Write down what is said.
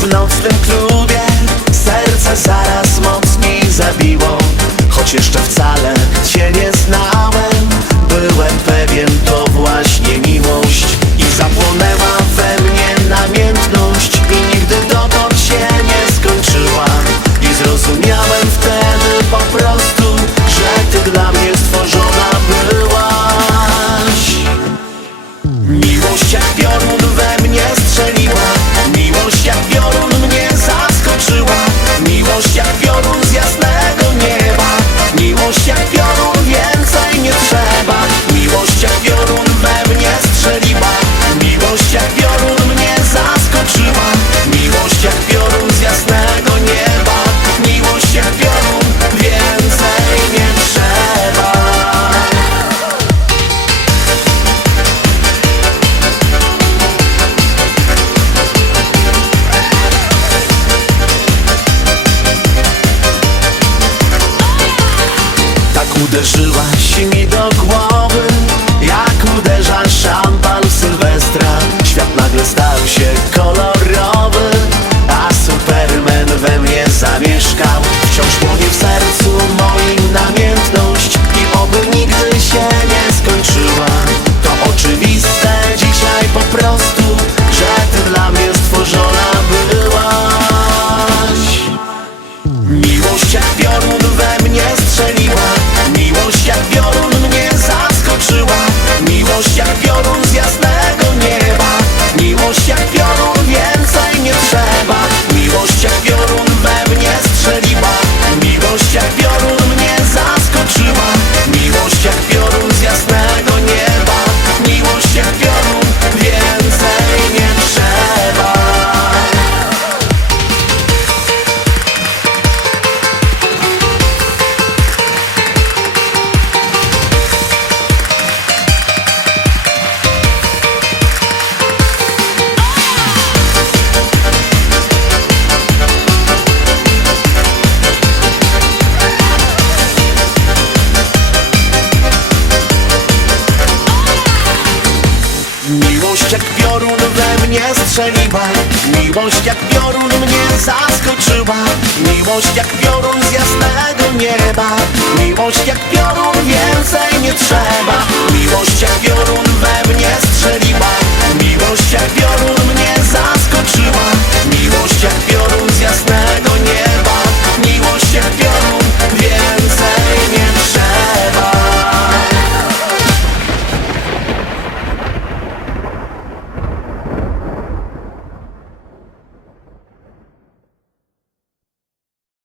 w nocnym klubie Serce zaraz mocniej zabiło. Choć jeszcze wcale cię nie znałem Byłem pewien to właśnie miłość. I zapłonęła Uderzyłaś mi do głowy Jak uderza szampan Sylwestra. Świat nagle stał się strzeliła Miłość jak piorun mnie zaskoczyła. Miłość jak piorun z jasnego nieba. Miłość jak piorun więcej nie trzeba. Miłość jak piorun we mnie strzeliła. Miłość jak piorun